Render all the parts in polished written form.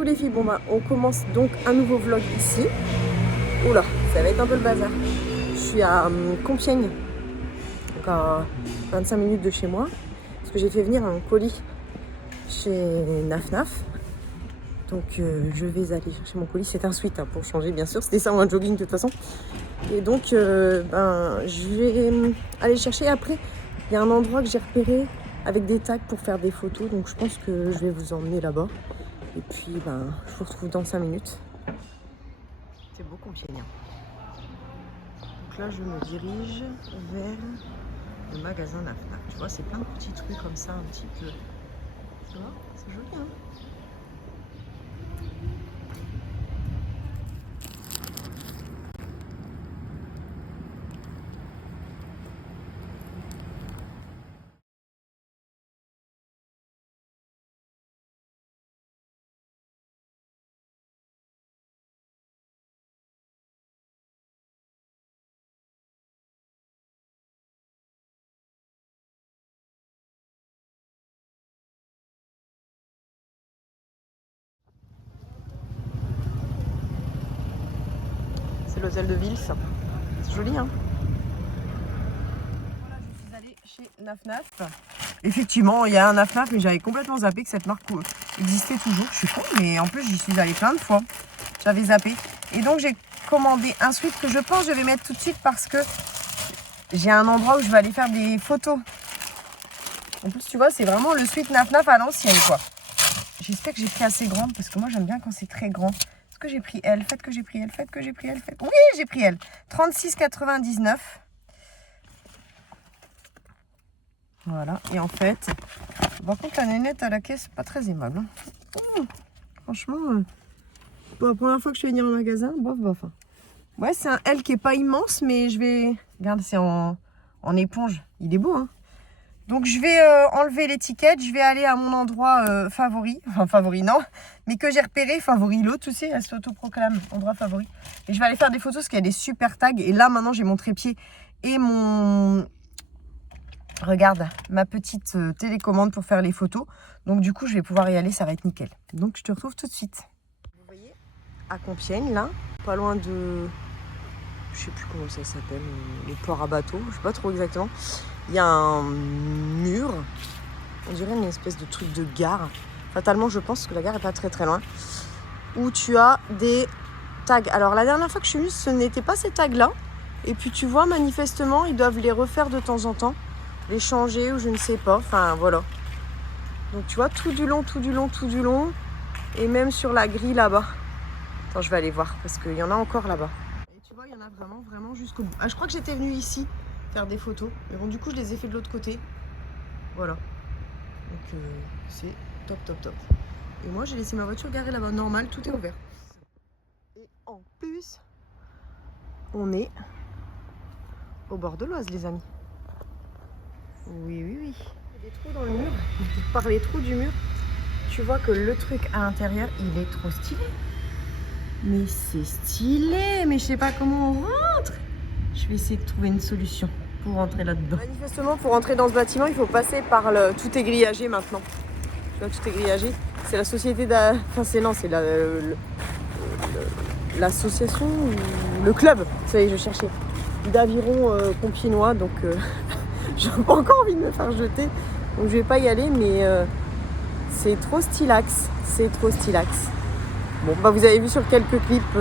Coucou les filles, bon bah on commence donc un nouveau vlog ici. Oula, ça va être un peu le bazar. Je suis à Compiègne, donc à 25 minutes de chez moi, parce que j'ai fait venir un colis chez Naf Naf. Donc je vais aller chercher mon colis, c'est un sweat hein, pour changer bien sûr, c'était ça ou un jogging de toute façon. Et donc je vais aller le chercher. Après, il y a un endroit que j'ai repéré avec des tags pour faire des photos, donc je pense que je vais vous emmener là-bas. Et puis, je vous retrouve dans 5 minutes. C'est beau Compiègne. Donc là, je me dirige vers le magasin Naf Naf. Tu vois, c'est plein de petits trucs comme ça, un petit peu. Tu vois, c'est joli, hein? C'est l'hôtel de ville, ça. C'est joli, hein? Voilà, je suis allée chez Naf Naf. Effectivement, il y a un Naf Naf, mais j'avais complètement zappé que cette marque existait toujours. Je suis con, mais en plus, j'y suis allée plein de fois. J'avais zappé. Et donc, j'ai commandé un sweat que je pense que je vais mettre tout de suite parce que j'ai un endroit où je vais aller faire des photos. En plus, tu vois, c'est vraiment le sweat Naf Naf à l'ancienne, quoi. J'espère que j'ai pris assez grande parce que moi, j'aime bien quand c'est très grand. Est-ce que j'ai pris L? Faites que j'ai pris L, faites que j'ai pris L. Oui, j'ai pris L. 36,99. Voilà. Et en fait, par contre, la nénette à la caisse, pas très aimable. Hein. Franchement, pour la première fois que je vais venir au magasin, bof, bof. Ouais, c'est un L qui est pas immense, mais je vais... Regarde, c'est en éponge. Il est beau, hein. Donc, je vais enlever l'étiquette. Je vais aller à mon endroit favori. Enfin, favori, non. Mais que j'ai repéré. Favori, l'autre, tu sais, elle s'autoproclame endroit favori. Et je vais aller faire des photos parce qu'il y a des super tags. Et là, maintenant, j'ai mon trépied et mon... Regarde, ma petite télécommande pour faire les photos. Donc, du coup, je vais pouvoir y aller. Ça va être nickel. Donc, je te retrouve tout de suite. Vous voyez, à Compiègne, là, pas loin de... Je sais plus comment ça s'appelle, les ports à bateau, je sais pas trop exactement. Il y a un mur, on dirait une espèce de truc de gare. Fatalement, je pense que la gare est pas très très loin. Où tu as des tags. Alors la dernière fois que je suis venue, ce n'était pas ces tags-là. Et puis tu vois, manifestement, ils doivent les refaire de temps en temps. Les changer ou je ne sais pas. Enfin voilà. Donc tu vois, tout du long, tout du long, tout du long. Et même sur la grille là-bas. Attends, je vais aller voir parce qu'il y en a encore là-bas. Tu vois, il y en a vraiment, vraiment jusqu'au bout. Ah, je crois que j'étais venue ici faire des photos. Mais bon, du coup, je les ai fait de l'autre côté. Voilà. Donc, c'est top, top, top. Et moi, j'ai laissé ma voiture garée là-bas. Normal, tout est ouvert. Et en plus, on est au bord de l'Oise, les amis. Oui, oui, oui. Il y a des trous dans le mur. Par les trous du mur, tu vois que le truc à l'intérieur, il est trop stylé. Mais c'est stylé, mais je sais pas comment on rentre. Je vais essayer de trouver une solution pour rentrer là-dedans. Manifestement, pour rentrer dans ce bâtiment, il faut passer par le... Tout est grillagé maintenant. Tu vois, tout est grillagé. C'est la société Enfin, c'est non, c'est l'association ou le club. Ça y est, je cherchais. D'aviron compiègnois, donc j'ai pas encore envie de me faire jeter. Donc je vais pas y aller, mais c'est trop stylax. C'est trop stylax. Bon, vous avez vu sur quelques clips,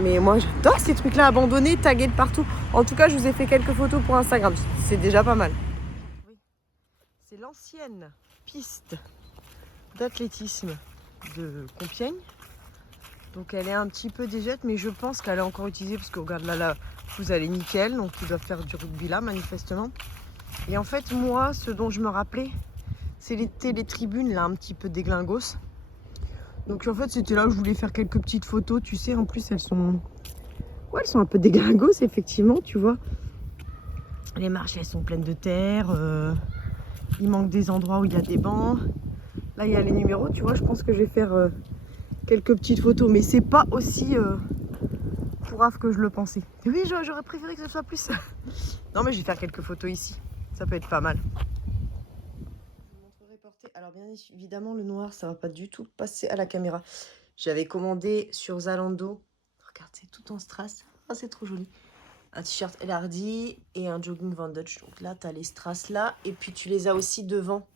mais moi j'adore ces trucs-là abandonnés, tagués de partout. En tout cas, je vous ai fait quelques photos pour Instagram, c'est déjà pas mal. Oui. C'est l'ancienne piste d'athlétisme de Compiègne. Donc elle est un petit peu désuète, mais je pense qu'elle est encore utilisée parce que regarde là, la pelouse elle est nickel, donc ils doivent faire du rugby là manifestement. Et en fait, moi, ce dont je me rappelais, c'était les tribunes là un petit peu déglingos. Donc en fait c'était là où je voulais faire quelques petites photos, tu sais, en plus elles sont un peu déglingos effectivement, tu vois. Les marches elles sont pleines de terre, il manque des endroits où il y a des bancs. Là il y a les numéros, tu vois, je pense que je vais faire quelques petites photos, mais c'est pas aussi pourrave que je le pensais. Et oui, j'aurais préféré que ce soit plus. Non mais je vais faire quelques photos ici, ça peut être pas mal. Alors bien bien évidemment, le noir, ça va pas du tout passer à la caméra. J'avais commandé sur Zalando. Regarde, c'est tout en strass. Ah, c'est trop joli. Un t-shirt El Hardy et un jogging Van Dutch. Donc là, tu as les strass là. Et puis, tu les as aussi devant.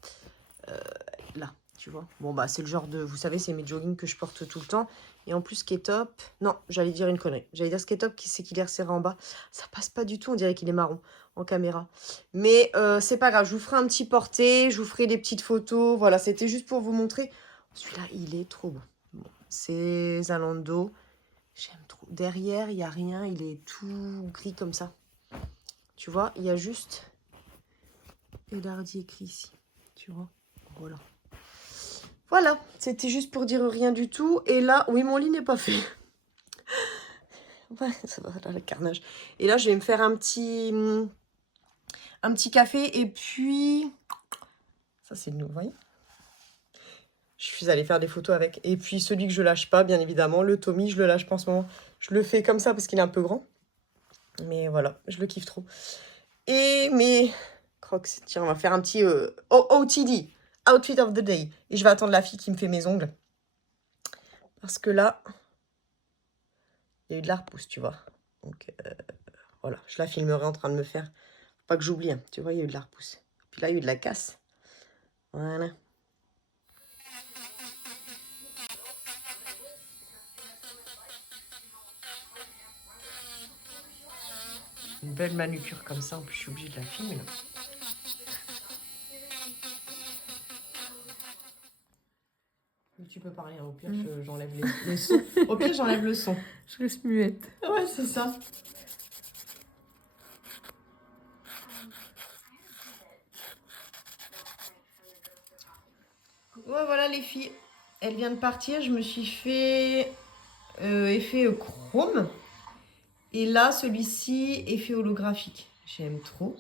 Là, tu vois. Bon, bah, c'est le genre de... Vous savez, c'est mes joggings que je porte tout le temps. Et en plus, ce qui est top... Non, j'allais dire une connerie. J'allais dire ce qui est top, c'est qu'il est resserré en bas. Ça passe pas du tout. On dirait qu'il est marron en caméra. Mais c'est pas grave. Je vous ferai un petit porté. Je vous ferai des petites photos. Voilà, c'était juste pour vous montrer. Celui-là, il est trop beau. Bon, c'est Zalando. J'aime trop. Derrière, il n'y a rien. Il est tout gris comme ça. Tu vois, il y a juste El Hardy écrit ici. Tu vois, voilà. Voilà, c'était juste pour dire rien du tout. Et là, oui, mon lit n'est pas fait. Ouais, ça va, là, le carnage. Et là, je vais me faire un petit café. Et puis, ça, c'est le nouveau, vous voyez. Je suis allée faire des photos avec. Et puis, celui que je lâche pas, bien évidemment, le Tommy, je le lâche pas en ce moment. Je le fais comme ça parce qu'il est un peu grand. Mais voilà, je le kiffe trop. Et mes Crocs, tiens, on va faire un petit OTD, Outfit of the Day. Et je vais attendre la fille qui me fait mes ongles. Parce que là, il y a eu de la repousse, tu vois. Donc, voilà, je la filmerai en train de me faire. Faut pas que j'oublie, hein. Tu vois, il y a eu de la repousse. Puis là, il y a eu de la casse. Voilà. Une belle manucure comme ça, en plus, je suis obligée de la filmer, là. Tu peux parler, hein. Au pire, j'enlève le son. Au pire, j'enlève le son. Je reste muette. Ouais, c'est ça. Ouais, voilà les filles. Elle vient de partir. Je me suis fait effet chrome. Et là, celui-ci, effet holographique. J'aime trop.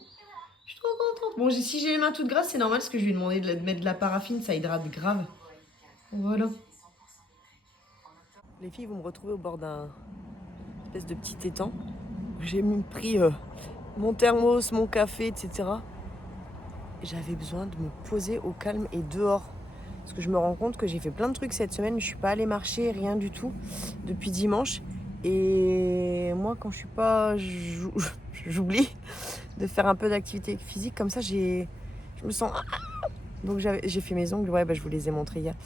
Je suis trop contente. Bon, si j'ai les mains toutes grasses, c'est normal parce que je lui ai demandé de mettre de la paraffine. Ça hydrate grave. Voilà. Les filles, vous me retrouvez au bord d'un espèce de petit étang. J'ai pris mon thermos, mon café, etc. J'avais besoin de me poser au calme et dehors. Parce que je me rends compte que j'ai fait plein de trucs cette semaine, mais je suis pas allée marcher, rien du tout, depuis dimanche. Et moi, quand je suis pas... J'oublie de faire un peu d'activité physique. Comme ça, je me sens... Donc j'ai fait mes ongles, ouais, bah, je vous les ai montrés hier.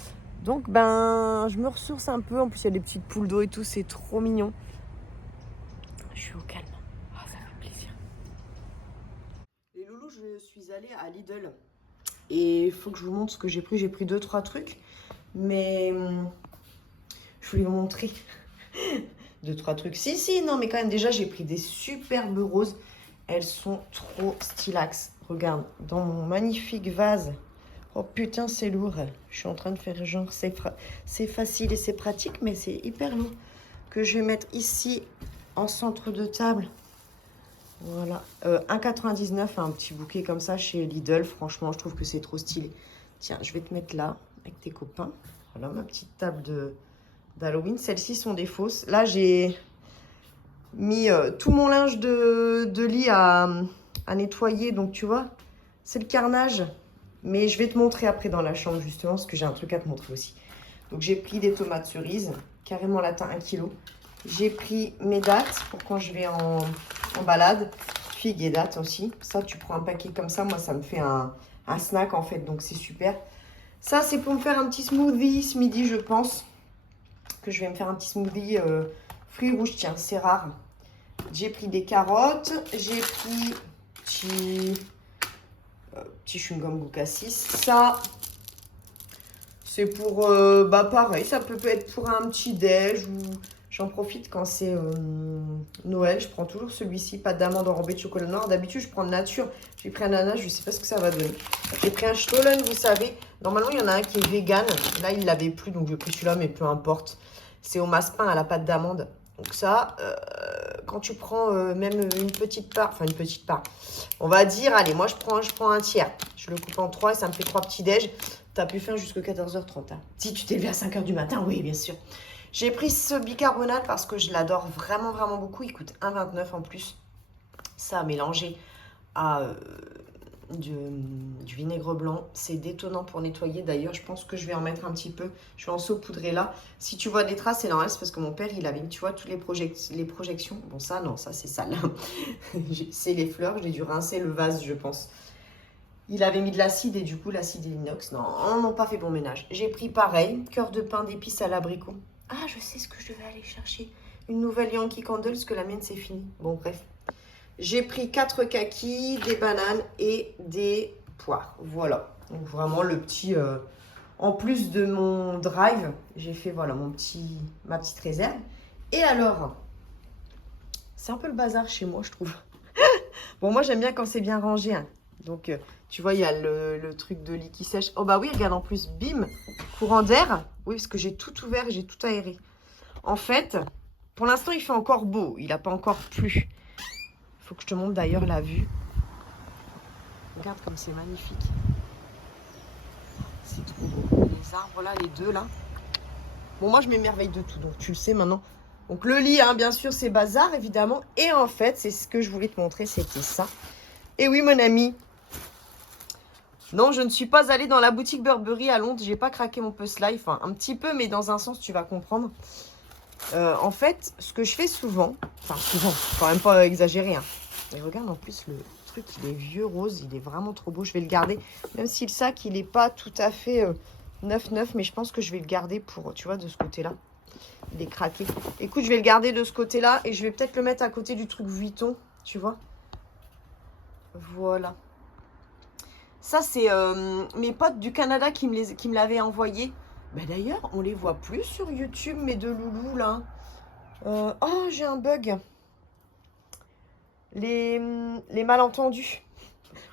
Donc, je me ressource un peu. En plus, il y a des petites poules d'eau et tout, c'est trop mignon. Je suis au calme. Ah, ça fait plaisir. Les loulous, je suis allée à Lidl. Et il faut que je vous montre ce que j'ai pris. J'ai pris 2-3 trucs. Mais je voulais vous montrer 2-3 trucs. Si, non, mais quand même, déjà, j'ai pris des superbes roses. Elles sont trop stylax. Regarde, dans mon magnifique vase. Oh putain, c'est lourd. Je suis en train de faire genre, c'est facile et c'est pratique, mais c'est hyper lourd. Que je vais mettre ici, en centre de table. Voilà. 1,99, un petit bouquet comme ça chez Lidl. Franchement, je trouve que c'est trop stylé. Tiens, je vais te mettre là, avec tes copains. Voilà, ma petite table d'Halloween. Celles-ci sont des fausses. Là, j'ai mis tout mon linge de lit à nettoyer. Donc, tu vois, c'est le carnage. Mais je vais te montrer après dans la chambre, justement, parce que j'ai un truc à te montrer aussi. Donc, j'ai pris des tomates cerises, carrément latin 1 kg. J'ai pris mes dattes pour quand je vais en balade. Figues et dattes aussi. Ça, tu prends un paquet comme ça. Moi, ça me fait un snack, en fait. Donc, c'est super. Ça, c'est pour me faire un petit smoothie ce midi, je pense. Que je vais me faire un petit smoothie fruits rouges. Tiens, c'est rare. J'ai pris des carottes. J'ai pris petit chewing-gum Gouka 6. Ça, c'est pour, pareil, ça peut être pour un petit déj ou j'en profite quand c'est Noël. Je prends toujours celui-ci, pâte d'amande enrobée de chocolat noir. D'habitude, je prends de nature. J'ai pris un ananas, je ne sais pas ce que ça va donner. J'ai pris un Stollen, vous savez. Normalement, il y en a un qui est vegan. Là, il ne l'avait plus, donc j'ai pris celui-là, mais peu importe. C'est au massepain à la pâte d'amande. Donc ça, quand tu prends même une petite part, enfin une petite part, on va dire, allez, moi je prends un tiers. Je le coupe en 3 et ça me fait 3 petits déj. T'as pu faire jusqu'à 14h30. Hein. Si tu t'es levé à 5h du matin, oui, bien sûr. J'ai pris ce bicarbonate parce que je l'adore vraiment, vraiment beaucoup. Il coûte 1,29 en plus. Ça a mélangé à du vinaigre blanc. C'est détonnant pour nettoyer. D'ailleurs, je pense que je vais en mettre un petit peu. Je vais en saupoudrer là. Si tu vois des traces, c'est normal. C'est parce que mon père, il avait mis, tu vois, toutes les projections. Bon, ça, non, ça, c'est sale. C'est les fleurs. J'ai dû rincer le vase, je pense. Il avait mis de l'acide et du coup, l'acide inox. Non, on n'a pas fait bon ménage. J'ai pris pareil. Cœur de pain d'épices à l'abricot. Ah, je sais ce que je vais aller chercher. Une nouvelle Yankee Candle, parce que la mienne, c'est fini. Bon, bref. J'ai pris 4 kakis, des bananes et des poires. Voilà. Donc vraiment le petit... en plus de mon drive, j'ai fait voilà ma petite réserve. Et alors, c'est un peu le bazar chez moi, je trouve. Bon, moi, j'aime bien quand c'est bien rangé. Hein. Donc, tu vois, il y a le truc de lit qui sèche. Oh bah oui, regarde, en plus, bim, courant d'air. Oui, parce que j'ai tout ouvert, j'ai tout aéré. En fait, pour l'instant, il fait encore beau. Il n'a pas encore plu. Faut que je te montre d'ailleurs la vue. Regarde comme c'est magnifique. C'est trop beau. Les arbres là, les deux là. Bon, moi je m'émerveille de tout, donc tu le sais maintenant. Donc le lit, hein, bien sûr, c'est bazar évidemment. Et en fait, c'est ce que je voulais te montrer, c'était ça. Et oui, mon ami. Non, je ne suis pas allée dans la boutique Burberry à Londres. J'ai pas craqué mon puce life. Enfin, un petit peu, mais dans un sens, tu vas comprendre. En fait, ce que je fais souvent, enfin souvent, faut quand même pas exagérer. Hein. Et regarde en plus le truc, il est vieux rose, il est vraiment trop beau. Je vais le garder, même si le sac il est pas tout à fait neuf, mais je pense que je vais le garder pour, tu vois, de ce côté-là. Il est craqué. Écoute, je vais le garder de ce côté-là et je vais peut-être le mettre à côté du truc Vuitton, tu vois. Voilà. Ça, c'est mes potes du Canada qui me l'avaient envoyé. Ben d'ailleurs, on les voit plus sur YouTube, mes deux loulous, là. Oh, j'ai un bug. Les malentendus.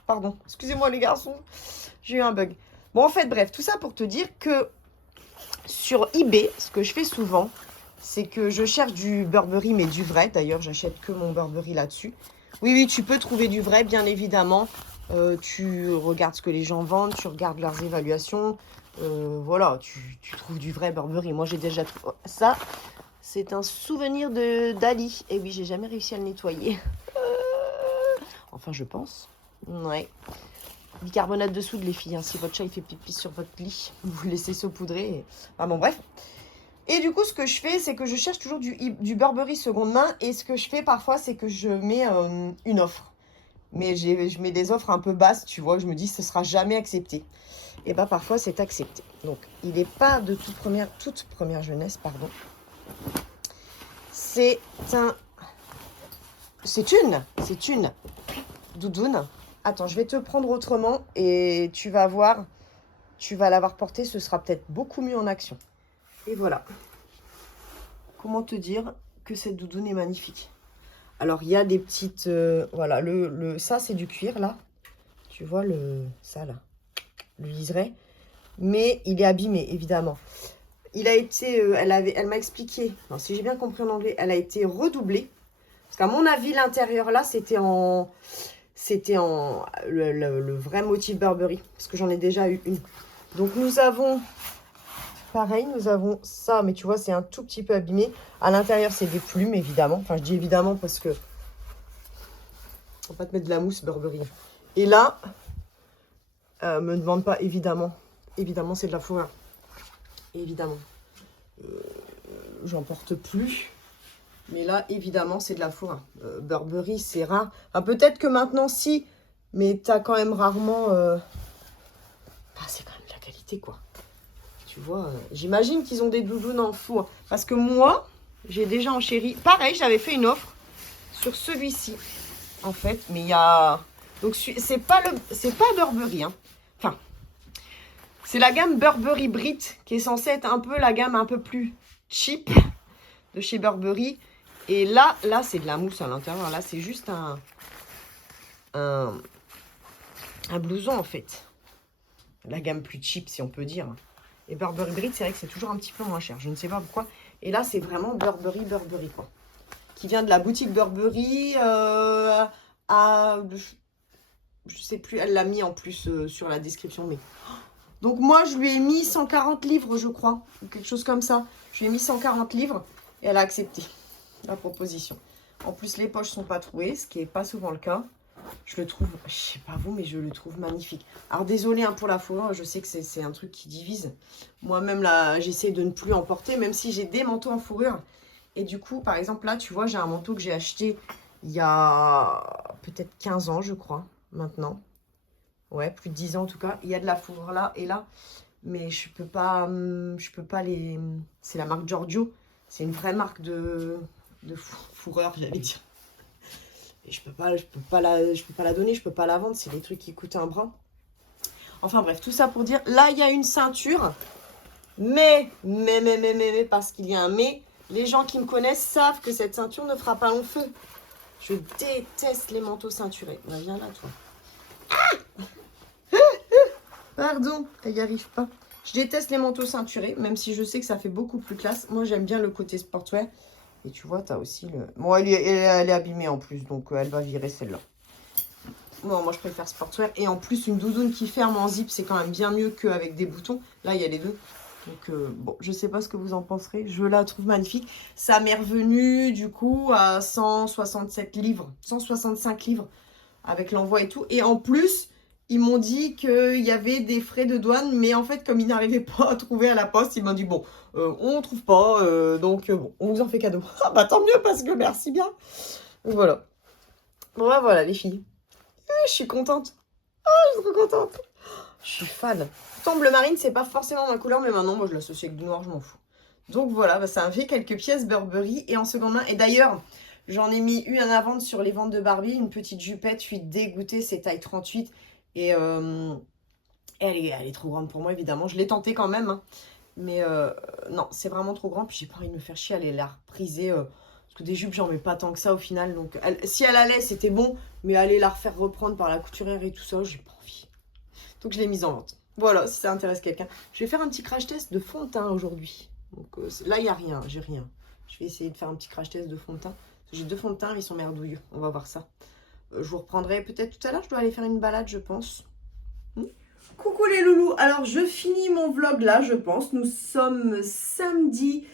Pardon, excusez-moi les garçons. J'ai eu un bug. Bon, en fait, bref, tout ça pour te dire que sur eBay, ce que je fais souvent, c'est que je cherche du Burberry, mais du vrai. D'ailleurs, j'achète que mon Burberry là-dessus. Oui, oui, tu peux trouver du vrai, bien évidemment. Tu regardes ce que les gens vendent, tu regardes leurs évaluations. Voilà, tu trouves du vrai Burberry. Moi, j'ai déjà trouvé ça. C'est un souvenir d'Ali. Et oui, j'ai jamais réussi à le nettoyer. Enfin, je pense. Ouais. Bicarbonate de soude, les filles. Hein. Si votre chat il fait pipi sur votre lit, vous le laissez saupoudrer. Et... Enfin, bon, bref. Et du coup, ce que je fais, c'est que je cherche toujours du Burberry seconde main. Et ce que je fais parfois, c'est que je mets une offre. Mais je mets des offres un peu basses, tu vois. Je me dis, ce sera jamais accepté. Et bah, parfois, c'est accepté. Donc, il n'est pas de toute première jeunesse, pardon. C'est une doudoune. Attends, je vais te prendre autrement et tu vas voir, tu vas l'avoir portée, ce sera peut-être beaucoup mieux en action. Et voilà. Comment te dire que cette doudoune est magnifique. Alors, il y a des petites... voilà, ça, c'est du cuir, là. Tu vois, ça, là. Le liseré. Mais il est abîmé, évidemment. Il a été... elle m'a expliqué, alors, si j'ai bien compris en anglais, elle a été redoublée. Parce qu'à mon avis, l'intérieur, là, c'était en le vrai motif Burberry. Parce que j'en ai déjà eu une. Donc, nous avons... Pareil, nous avons ça, mais tu vois, c'est un tout petit peu abîmé. À l'intérieur, c'est des plumes, évidemment. Enfin, je dis évidemment parce que... On va pas te mettre de la mousse, Burberry. Et là, me demande pas, évidemment. Évidemment, c'est de la fourrure. Évidemment. J'en porte plus. Mais là, évidemment, c'est de la fourrure. Burberry, c'est rare. Enfin, peut-être que maintenant, si. Mais tu as quand même rarement... Ah, c'est quand même de la qualité, quoi. Tu vois, j'imagine qu'ils ont des doudounes en fou. Hein. Parce que moi, j'ai déjà enchéri. Pareil, j'avais fait une offre sur celui-ci, en fait. Mais il y a... Donc, c'est pas Burberry. Hein. Enfin, c'est la gamme Burberry Brit, qui est censée être un peu la gamme un peu plus cheap de chez Burberry. Et là c'est de la mousse à l'intérieur. Là, c'est juste un blouson, en fait. La gamme plus cheap, si on peut dire. Et Burberry Brit, c'est vrai que c'est toujours un petit peu moins cher. Je ne sais pas pourquoi. Et là, c'est vraiment Burberry, quoi. Qui vient de la boutique Burberry je sais plus, elle l'a mis en plus sur la description. Mais... Donc, moi, je lui ai mis 140 livres, je crois. Ou quelque chose comme ça. Je lui ai mis 140 livres et elle a accepté la proposition. En plus, les poches sont pas trouées, ce qui n'est pas souvent le cas. Je le trouve, je sais pas vous, mais je le trouve magnifique. Alors désolé hein, pour la fourrure, je sais que c'est un truc qui divise. Moi-même là, j'essaie de ne plus en porter, même si j'ai des manteaux en fourrure. Et du coup, par exemple là, tu vois, j'ai un manteau que j'ai acheté il y a peut-être 15 ans, je crois, maintenant. Ouais, plus de 10 ans en tout cas. Il y a de la fourrure là et là. Mais je peux pas les... C'est la marque Giorgio. C'est une vraie marque de fourrure, j'allais dire. Et je peux pas la donner, je peux pas la vendre. C'est des trucs qui coûtent un bras. Enfin bref, tout ça pour dire, là il y a une ceinture. Mais, parce qu'il y a un mais, les gens qui me connaissent savent que cette ceinture ne fera pas long feu. Je déteste les manteaux ceinturés. Bah, viens là, toi. Pardon, elle n'y arrive pas. Je déteste les manteaux ceinturés, même si je sais que ça fait beaucoup plus classe. Moi, j'aime bien le côté sportswear. Et tu vois, tu as aussi le... Bon, elle est abîmée en plus, donc elle va virer celle-là. Bon, moi, je préfère sportswear. Et en plus, une doudoune qui ferme en zip, c'est quand même bien mieux qu'avec des boutons. Là, il y a les deux. Donc, bon, je sais pas ce que vous en penserez. Je la trouve magnifique. Ça m'est revenu, du coup, à 167 livres. 165 livres avec l'envoi et tout. Et en plus, ils m'ont dit qu'il y avait des frais de douane. Mais en fait, comme ils n'arrivaient pas à trouver à la poste, ils m'ont dit, bon, on trouve pas. Donc, bon, on vous en fait cadeau. Ah bah, tant mieux, parce que merci bien. Donc, voilà. Bon, bah, voilà, les filles. Je suis contente. Je suis trop contente. Je suis fan. Pourtant, bleu marine, c'est pas forcément ma couleur, mais maintenant, moi, je l'associe avec du noir, je m'en fous. Donc voilà, bah, ça me fait quelques pièces Burberry et en seconde main. Et d'ailleurs, j'en ai mis une à vendre sur les ventes de Barbie, une petite jupette. Je suis dégoûtée, c'est taille 38. Et elle est trop grande pour moi, évidemment. Je l'ai tentée quand même, hein. Mais non, c'est vraiment trop grand. Puis j'ai pas envie de me faire chier à aller la repriser. Parce que des jupes, j'en mets pas tant que ça au final. Donc si elle allait, c'était bon. Mais aller la refaire reprendre par la couturière et tout ça, j'ai pas envie. Donc je l'ai mise en vente. Voilà, si ça intéresse quelqu'un. Je vais faire un petit crash test de fond de teint aujourd'hui. Donc là, il n'y a rien, j'ai rien. Je vais essayer de faire un petit crash test de fond de teint. J'ai 2 fonds de teint, ils sont merdouilleux. On va voir ça. Je vous reprendrai peut-être tout à l'heure. Je dois aller faire une balade, je pense. Coucou les loulous. Alors, je finis mon vlog là, je pense. Nous sommes samedi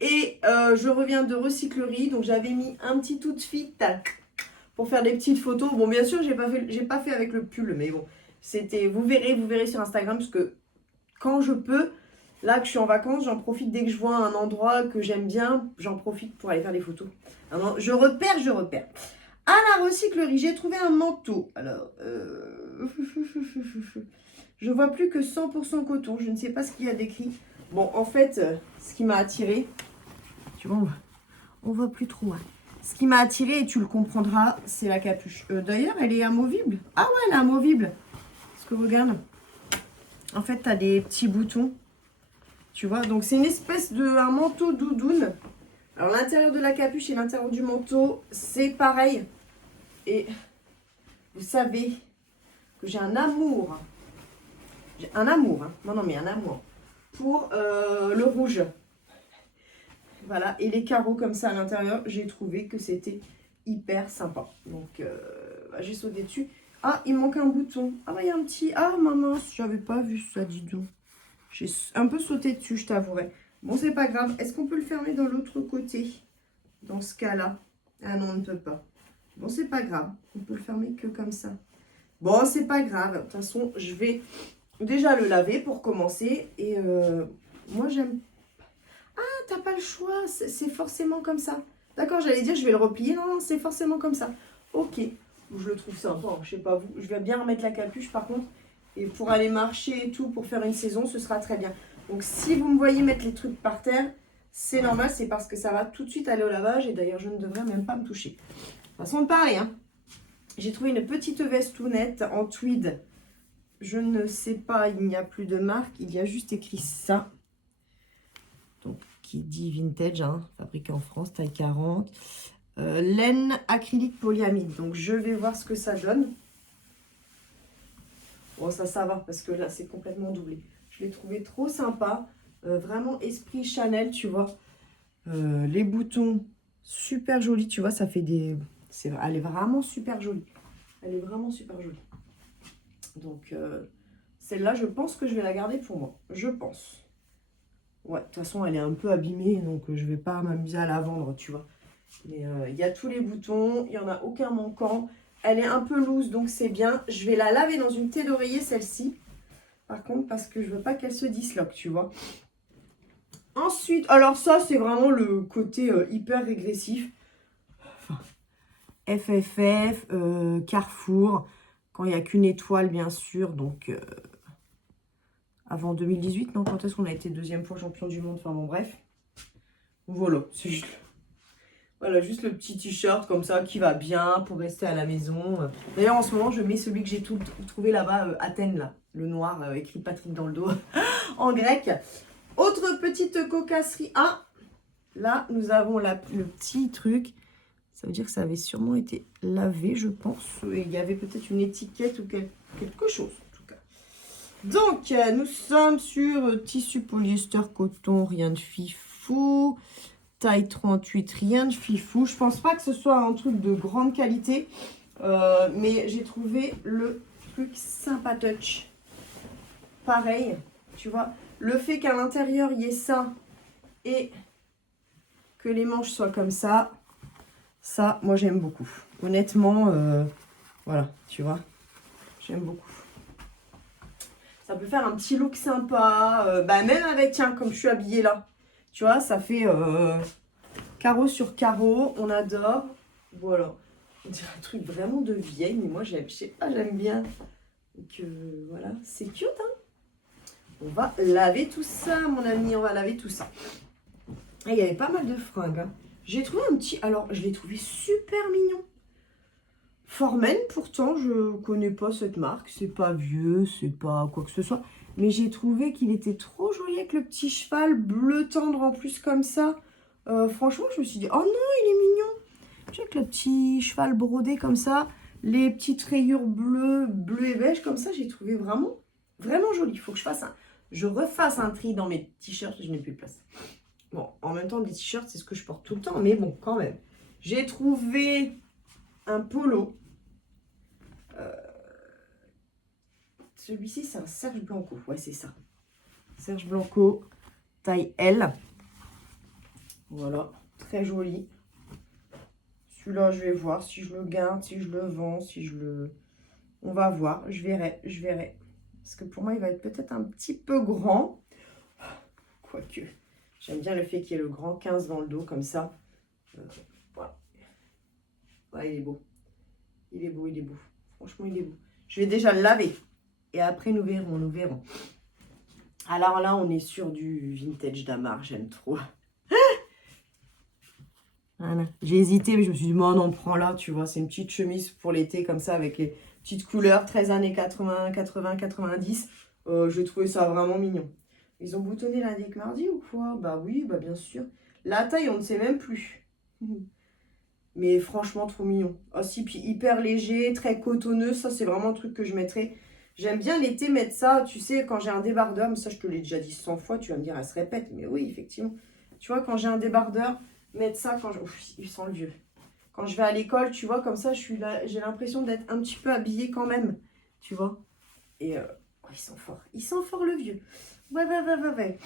et je reviens de recyclerie. Donc, j'avais mis un petit outfit pour faire des petites photos. Bon, bien sûr, j'ai pas fait avec le pull, mais bon, c'était, vous verrez sur Instagram, parce que quand je peux, là que je suis en vacances, j'en profite dès que je vois un endroit que j'aime bien, j'en profite pour aller faire des photos. Alors, je repère. À la recyclerie, j'ai trouvé un manteau. Alors, je vois plus que 100% coton. Je ne sais pas ce qu'il y a d'écrit. Bon, en fait, ce qui m'a attiré, tu vois, on voit plus trop. Hein. Ce qui m'a attiré, et tu le comprendras, c'est la capuche. D'ailleurs, elle est amovible. Ah ouais, elle est amovible. Parce que regarde, en fait, tu as des petits boutons. Tu vois, donc c'est une espèce de un manteau doudoune. Alors, l'intérieur de la capuche et l'intérieur du manteau, c'est pareil. Et vous savez que j'ai un amour. J'ai un amour, hein. Non, mais un amour. Pour le rouge. Voilà, et les carreaux comme ça à l'intérieur, j'ai trouvé que c'était hyper sympa. Donc, bah, j'ai sauté dessus. Ah, il manque un bouton. Ah, bah, il y a un petit... Ah, maman, j'avais pas vu ça, dis donc. J'ai un peu sauté dessus, je t'avouerai. Bon, c'est pas grave. Est-ce qu'on peut le fermer dans l'autre côté? Dans ce cas-là. Ah non, on ne peut pas. Bon, c'est pas grave. On peut le fermer que comme ça. Bon, c'est pas grave. De toute façon, je vais déjà le laver pour commencer. Et moi, j'aime... Ah, t'as pas le choix. C'est forcément comme ça. D'accord, j'allais dire, je vais le replier. Non, non, c'est forcément comme ça. Ok. Je le trouve sympa. Je sais pas vous. Je vais bien remettre la capuche, par contre. Et pour aller marcher et tout, pour faire une saison, ce sera très bien. Donc, si vous me voyez mettre les trucs par terre, c'est normal. C'est parce que ça va tout de suite aller au lavage. Et d'ailleurs, je ne devrais même pas me toucher. Façon de parler, hein. J'ai trouvé une petite veste tout nette en tweed. Je ne sais pas, il n'y a plus de marque. Il y a juste écrit ça. Donc, qui dit vintage, hein, fabriqué en France, taille 40. Laine acrylique polyamide. Donc, je vais voir ce que ça donne. Bon, ça va, parce que là, c'est complètement doublé. Je l'ai trouvé trop sympa. Vraiment esprit Chanel, tu vois. Les boutons, super jolis, tu vois, ça fait des... Elle est vraiment super jolie. Elle est vraiment super jolie. Donc, celle-là, je pense que je vais la garder pour moi. Je pense. Ouais, de toute façon, elle est un peu abîmée, donc je vais pas m'amuser à la vendre, tu vois. Mais il y a tous les boutons, il n'y en a aucun manquant. Elle est un peu loose, donc c'est bien. Je vais la laver dans une thé d'oreiller, celle-ci. Par contre, parce que je veux pas qu'elle se disloque, tu vois. Ensuite, alors ça, c'est vraiment le côté hyper régressif. Enfin, FFF, Carrefour, quand il n'y a qu'une étoile, bien sûr. Donc, avant 2018, non? Quand est-ce qu'on a été deuxième fois champion du monde? Enfin, bon, bref. Voilà, c'est juste... Voilà, juste le petit t-shirt comme ça qui va bien pour rester à la maison. D'ailleurs, en ce moment, je mets celui que j'ai trouvé là-bas, Athènes, là. Le noir, écrit Patrick dans le dos, en grec. Autre petite cocasserie. Ah, là, nous avons le petit truc. Ça veut dire que ça avait sûrement été lavé, je pense. Et il y avait peut-être une étiquette ou quelque chose, en tout cas. Donc, nous sommes sur tissu polyester, coton, rien de fifou. Taille 38, rien de fifou. Je pense pas que ce soit un truc de grande qualité. Mais j'ai trouvé le truc sympatoche. Pareil, tu vois. Le fait qu'à l'intérieur, il y ait ça et que les manches soient comme ça, moi, j'aime beaucoup. Honnêtement, voilà, tu vois. J'aime beaucoup. Ça peut faire un petit look sympa. Même avec, tiens, comme je suis habillée là. Tu vois, ça fait carreau sur carreau. On adore. Voilà. On dirait un truc vraiment de vieille. Mais moi, je sais pas, j'aime bien. Donc, voilà. C'est cute, hein. On va laver tout ça, mon ami. On va laver tout ça. Et il y avait pas mal de fringues. Hein. J'ai trouvé un petit... Alors, je l'ai trouvé super mignon. Formen, pourtant, je connais pas cette marque. C'est pas vieux, c'est pas quoi que ce soit. Mais j'ai trouvé qu'il était trop joli avec le petit cheval bleu tendre en plus comme ça. Franchement, je me suis dit, oh non, il est mignon. Tu sais, avec le petit cheval brodé comme ça. Les petites rayures bleues et beige comme ça. J'ai trouvé vraiment, vraiment joli. Il faut que je refasse un tri dans mes t-shirts. Je n'ai plus de place. Bon, en même temps, des t-shirts, c'est ce que je porte tout le temps. Mais bon, quand même. J'ai trouvé un polo. Celui-ci, c'est un Serge Blanco. Ouais, c'est ça. Serge Blanco, taille L. Voilà, très joli. Celui-là, je vais voir si je le garde, si je le vends, si je le... On va voir, je verrai, je verrai. Parce que pour moi, il va être peut-être un petit peu grand. Quoique, j'aime bien le fait qu'il y ait le grand 15 dans le dos, comme ça. Voilà. Ouais, il est beau. Il est beau, il est beau. Franchement, il est beau. Je vais déjà le laver. Et après, nous verrons, nous verrons. Alors là, on est sur du vintage d'Amar. J'aime trop. Voilà. J'ai hésité, mais je me suis dit, bon, non, prends-la, tu vois. C'est une petite chemise pour l'été, comme ça, avec les petites couleurs, 13 années 80, 80, 90. J'ai trouvé ça vraiment mignon. Ils ont boutonné lundi avec mardi ou quoi? Bah oui, bah bien sûr. La taille, on ne sait même plus. Mais franchement, trop mignon. Ah si, puis hyper léger, très cotonneux. Ça, c'est vraiment un truc que je mettrais. J'aime bien l'été mettre ça. Tu sais, quand j'ai un débardeur, mais ça, je te l'ai déjà dit 100 fois, tu vas me dire, elle se répète. Mais oui, effectivement. Tu vois, quand j'ai un débardeur, mettre ça quand je... Ouf, il sent le vieux. Quand je vais à l'école, tu vois, comme ça, je suis là, j'ai l'impression d'être un petit peu habillée quand même. Tu vois. Et oh, il sent fort. Il sent fort le vieux. Ouais.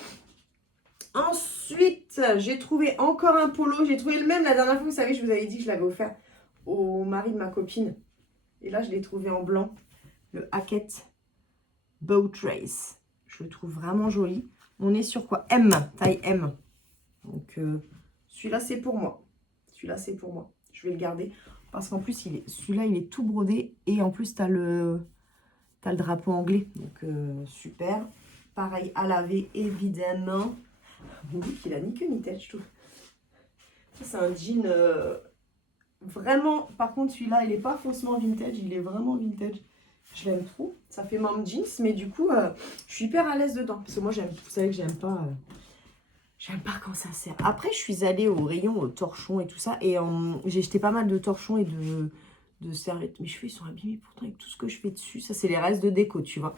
Ensuite, j'ai trouvé encore un polo. J'ai trouvé le même la dernière fois. Vous savez, je vous avais dit que je l'avais offert au mari de ma copine. Et là, je l'ai trouvé en blanc. Le Hackett Boat Race. Je le trouve vraiment joli. On est sur quoi? M, taille M. Donc, celui-là, c'est pour moi. Celui-là, c'est pour moi. Je vais le garder. Parce qu'en plus, celui-là, il est tout brodé. Et en plus, tu as le drapeau anglais. Donc, super. Pareil, à laver, évidemment. Mon look, il a ni queue ni tête, je trouve. Ça, c'est un jean vraiment... Par contre, celui-là, il n'est pas faussement vintage. Il est vraiment vintage. Je l'aime trop. Ça fait mom jeans. Mais du coup, je suis hyper à l'aise dedans. Parce que moi, vous savez que j'aime pas... J'aime pas quand ça sert. Après, je suis allée au rayon torchons et tout ça. Et j'ai jeté pas mal de torchons et de serviettes. Mes cheveux, ils sont abîmés pourtant avec tout ce que je fais dessus. Ça, c'est les restes de déco, tu vois.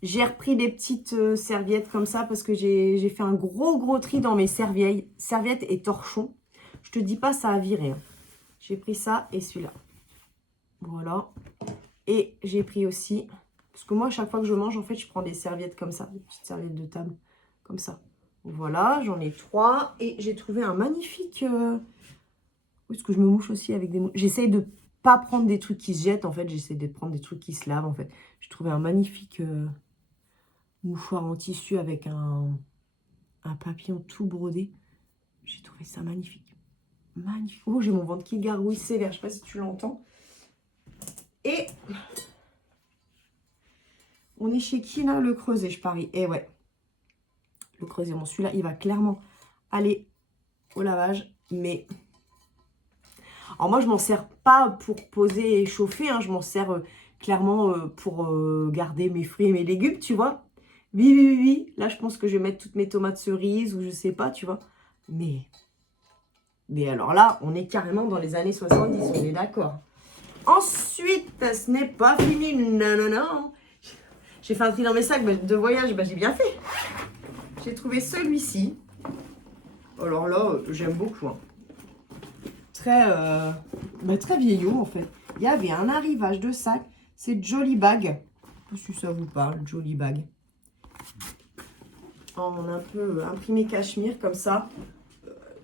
J'ai repris des petites serviettes comme ça parce que j'ai fait un gros tri dans mes serviettes et torchons. Je te dis pas, ça a viré. Hein. J'ai pris ça et celui-là. Voilà. Et j'ai pris aussi... Parce que moi, à chaque fois que je mange, en fait, je prends des serviettes comme ça. Des petites serviettes de table. Comme ça. Voilà, j'en ai 3. Et j'ai trouvé un magnifique... Où est-ce que je me mouche aussi avec des mouches? J'essaye de pas prendre des trucs qui se jettent, en fait. J'essaie de prendre des trucs qui se lavent, en fait. J'ai trouvé un magnifique mouchoir en tissu avec un papillon tout brodé. J'ai trouvé ça magnifique. Magnifique. Oh, j'ai mon ventre qui gargouille sévère. Je sais pas si tu l'entends. Et on est chez qui, là? Le Creuset, je parie. Et ouais. Le Creuset. Bon, celui-là, il va clairement aller au lavage. Mais... alors moi, je m'en sers pas pour poser et chauffer. Hein. Je m'en sers clairement pour garder mes fruits et mes légumes, tu vois. Oui, oui, oui, oui. Là, je pense que je vais mettre toutes mes tomates cerises ou je sais pas, tu vois. Mais alors là, on est carrément dans les années 70, on est d'accord. Ensuite, ce n'est pas fini. Non, non, non. J'ai fait un tri dans mes sacs de voyage. Bah, j'ai bien fait. J'ai trouvé celui-ci. Alors là, j'aime beaucoup. Hein. Très vieillot, en fait. Il y avait un arrivage de sac. C'est Jolly Bag. Je sais pas si ça vous parle, Jolly Bag. En un peu imprimé cachemire, comme ça.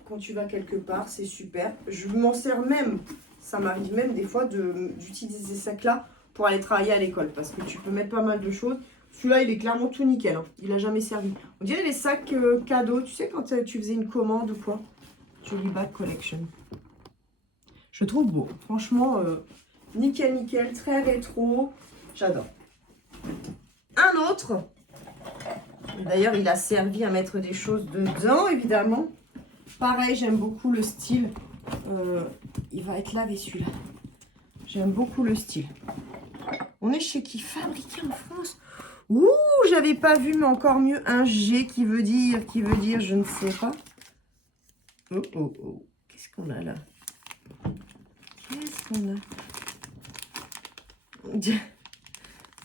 Quand tu vas quelque part, c'est super. Je m'en sers même. Ça m'arrive même des fois d'utiliser ces sacs-là pour aller travailler à l'école. Parce que tu peux mettre pas mal de choses. Celui-là, il est clairement tout nickel. Hein. Il n'a jamais servi. On dirait les sacs cadeaux. Tu sais, quand tu faisais une commande ou quoi. Jolly Bag Collection. Je trouve beau. Franchement, nickel, nickel. Très rétro. J'adore. Un autre. D'ailleurs, il a servi à mettre des choses dedans, évidemment. Pareil, j'aime beaucoup le style. Il va être lavé, celui-là. J'aime beaucoup le style. On est chez qui? Fabriqué en France. Ouh, j'avais pas vu, mais encore mieux. Un G qui veut dire, je ne sais pas. Oh, oh, oh. Qu'est-ce qu'on a là? Qu'est-ce qu'on a?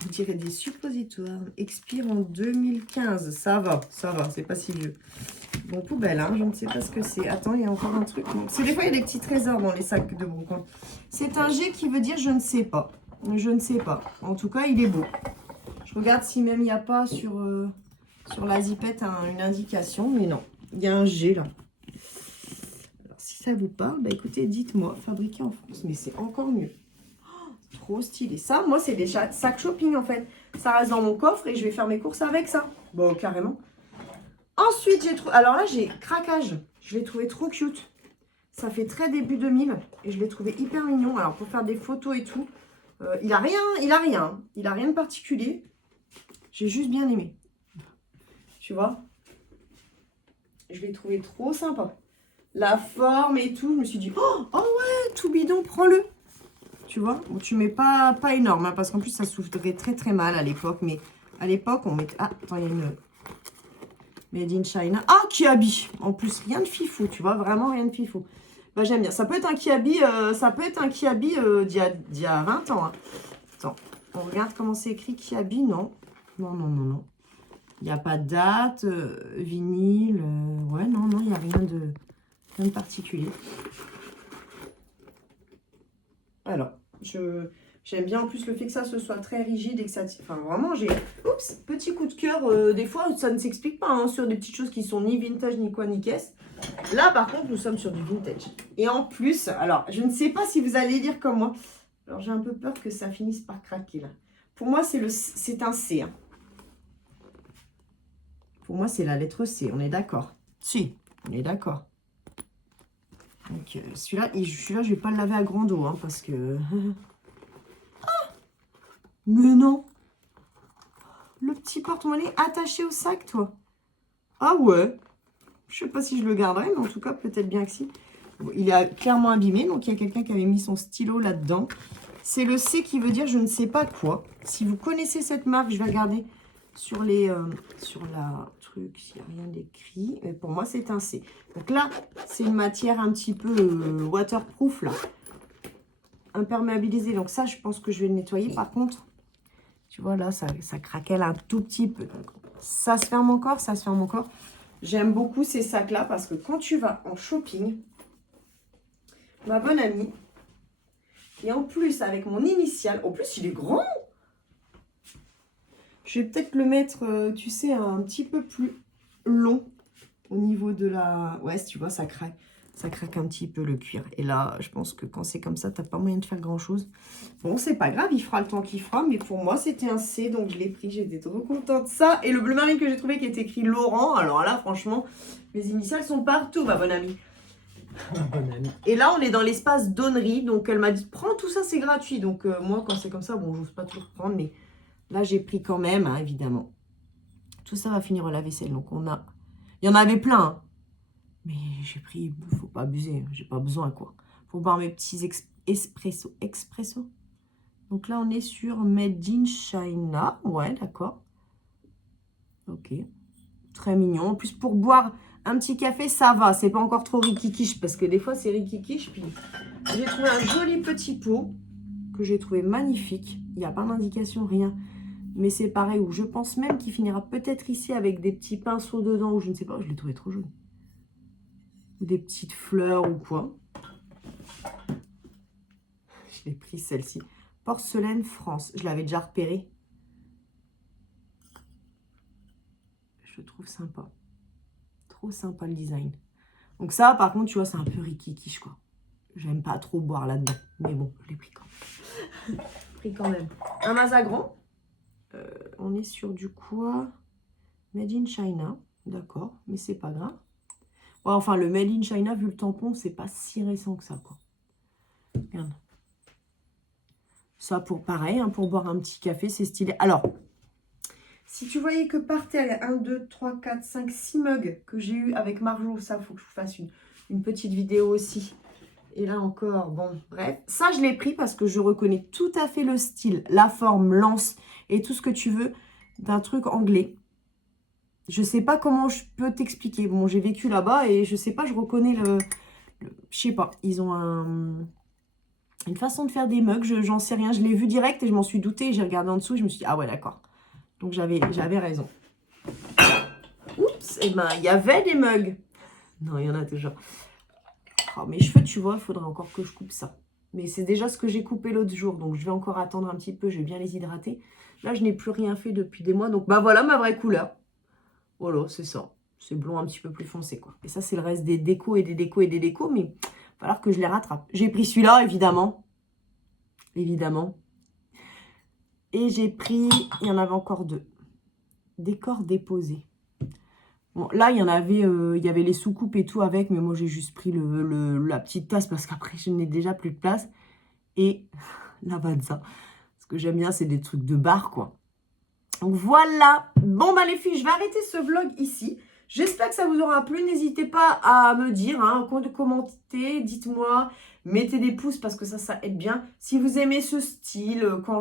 Vous direz des suppositoires. Expire en 2015. Ça va, c'est pas si vieux. Bon, poubelle, hein, je ne sais pas ce que c'est. Attends, il y a encore un truc. C'est des fois, il y a des petits trésors dans les sacs de Brooklyn. C'est un G qui veut dire je ne sais pas. Je ne sais pas. En tout cas, il est beau. Je regarde si même il n'y a pas sur la zipette une indication. Mais non, il y a un G là. Alors, si ça vous parle, bah écoutez, dites-moi. Fabriqué en France. Mais c'est encore mieux. Oh, trop stylé. Ça, moi, c'est des sacs shopping en fait. Ça reste dans mon coffre et je vais faire mes courses avec ça. Bon, carrément. Ensuite, j'ai trouvé... alors là, j'ai craquage. Je l'ai trouvé trop cute. Ça fait très début 2000. Et je l'ai trouvé hyper mignon. Alors, pour faire des photos et tout. Il a rien. Il a rien de particulier. J'ai juste bien aimé. Tu vois? Je l'ai trouvé trop sympa. La forme et tout. Je me suis dit, oh ouais, tout bidon, prends-le. Tu vois? Bon, tu mets pas énorme. Hein, parce qu'en plus, ça souffrait très très mal à l'époque. Mais à l'époque, on mettait... ah, attends, il y a une... Made in China. Ah, Kiabi. En plus, rien de fifou, tu vois, vraiment rien de fifou. Bah, j'aime bien. Ça peut être un Kiabi, d'il y a 20 ans. Hein. Attends, on regarde comment c'est écrit Kiabi. Non. Non, non, non, non. Il n'y a pas de date, vinyle. Ouais, non, non, il n'y a rien de particulier. Alors, j'aime bien en plus le fait que ça ce soit très rigide et que ça... enfin, vraiment, j'ai... oups, petit coup de cœur. Des fois, ça ne s'explique pas hein, sur des petites choses qui sont ni vintage, ni quoi, ni caisse. Là, par contre, nous sommes sur du vintage. Et en plus, alors, je ne sais pas si vous allez lire comme moi. Alors, j'ai un peu peur que ça finisse par craquer, là. Pour moi, c'est un C. Hein. Pour moi, c'est la lettre C. On est d'accord? Si, on est d'accord. Donc, celui-là, je ne vais pas le laver à grande eau, hein, parce que... mais non. Le petit porte-monnaie attaché au sac, toi. Ah ouais. Je sais pas si je le garderai, mais en tout cas, peut-être bien que si. Bon, il est clairement abîmé, donc il y a quelqu'un qui avait mis son stylo là-dedans. C'est le C qui veut dire je ne sais pas quoi. Si vous connaissez cette marque, je vais regarder sur la truc, s'il n'y a rien d'écrit. Mais pour moi, c'est un C. Donc là, c'est une matière un petit peu waterproof, là. Imperméabilisée. Donc ça, je pense que je vais le nettoyer. Par contre, tu vois, là, ça craquelle un tout petit peu. Donc, ça se ferme encore, ça se ferme encore. J'aime beaucoup ces sacs-là parce que quand tu vas en shopping, ma bonne amie, et en plus, avec mon initial, en plus, il est grand. Je vais peut-être le mettre, tu sais, un petit peu plus long au niveau de la... ouais, tu vois, ça craque. Ça craque un petit peu le cuir. Et là, je pense que quand c'est comme ça, t'as pas moyen de faire grand-chose. Bon, c'est pas grave, il fera le temps qu'il fera. Mais pour moi, c'était un C, donc je l'ai pris. J'étais trop contente de ça. Et le bleu marine que j'ai trouvé qui est écrit Laurent. Alors là, franchement, mes initiales sont partout, ma bonne amie. Et là, on est dans l'espace donnerie. Donc, elle m'a dit, prends tout ça, c'est gratuit. Donc, moi, quand c'est comme ça, bon, j'ose pas toujours prendre. Mais là, j'ai pris quand même, hein, évidemment. Tout ça va finir au lave-vaisselle. Donc, on a... Il y en avait plein, hein. Mais j'ai pris, faut pas abuser, j'ai pas besoin quoi. Pour boire mes petits expresso. Donc là, on est sur Made in China. Ouais, d'accord. Ok. Très mignon. En plus, pour boire un petit café, ça va. C'est pas encore trop rikikiche parce que des fois, c'est rikikiche. Puis j'ai trouvé un joli petit pot que j'ai trouvé magnifique. Il n'y a pas d'indication, rien. Mais c'est pareil, où je pense même qu'il finira peut-être ici avec des petits pinceaux dedans ou je ne sais pas. Je l'ai trouvé trop joli. Ou des petites fleurs ou quoi. Je l'ai pris celle-ci. Porcelaine France. Je l'avais déjà repérée. Je trouve sympa. Trop sympa le design. Donc ça, par contre, tu vois, c'est un peu rikikiche, quoi. J'aime pas trop boire là-dedans. Mais bon, je l'ai pris quand même. Un Mazagran. On est sur du quoi? Made in China. D'accord, mais c'est pas grave. Ouais, enfin, le Made in China, vu le tampon, c'est pas si récent que ça, quoi. Regarde. Ça, pour pareil, hein, pour boire un petit café, c'est stylé. Alors, si tu voyais que par terre, il y a 1, 2, 3, 4, 5, 6 mugs que j'ai eu avec Marjo, ça, il faut que je fasse une petite vidéo aussi. Et là encore, bon, bref. Ça, je l'ai pris parce que je reconnais tout à fait le style, la forme, l'anse et tout ce que tu veux d'un truc anglais. Je sais pas comment je peux t'expliquer. Bon, j'ai vécu là-bas et je sais pas, je reconnais je sais pas, ils ont une façon de faire des mugs, j'en sais rien. Je l'ai vu direct et je m'en suis doutée. J'ai regardé en dessous et je me suis dit, ah ouais, d'accord. Donc, j'avais raison. Oups, et ben, il y avait des mugs. Non, il y en a toujours. Oh, mes cheveux, tu vois, il faudrait encore que je coupe ça. Mais c'est déjà ce que j'ai coupé l'autre jour. Donc, je vais encore attendre un petit peu. Je vais bien les hydrater. Là, je n'ai plus rien fait depuis des mois. Donc, bah voilà ma vraie couleur. Voilà, c'est ça. C'est blond un petit peu plus foncé, quoi. Et ça, c'est le reste des décos et des décos et des décos. Mais il va falloir que je les rattrape. J'ai pris celui-là, évidemment. Évidemment. Et j'ai pris... Il y en avait encore 2. Décor déposé. Bon, là, il y avait les soucoupes et tout avec. Mais moi, j'ai juste pris la petite tasse parce qu'après, je n'ai déjà plus de place. Et la Lavazza. Ce que j'aime bien, c'est des trucs de bar, quoi. Donc voilà. Bon, bah les filles, je vais arrêter ce vlog ici. J'espère que ça vous aura plu. N'hésitez pas à me dire, hein, commenter, dites-moi, mettez des pouces parce que ça aide bien. Si vous aimez ce style, quand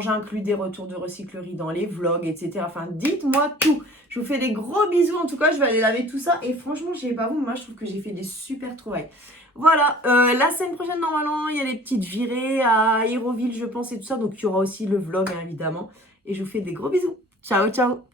j'inclus des retours de recyclerie dans les vlogs, etc. Enfin, dites-moi tout. Je vous fais des gros bisous. En tout cas, je vais aller laver tout ça. Et franchement, je sais pas vous, moi, je trouve que j'ai fait des super trouvailles. Voilà, la semaine prochaine, normalement, il y a des petites virées à Héroville, je pense, et tout ça. Donc, il y aura aussi le vlog, hein, évidemment. Et je vous fais des gros bisous. Ciao, ciao!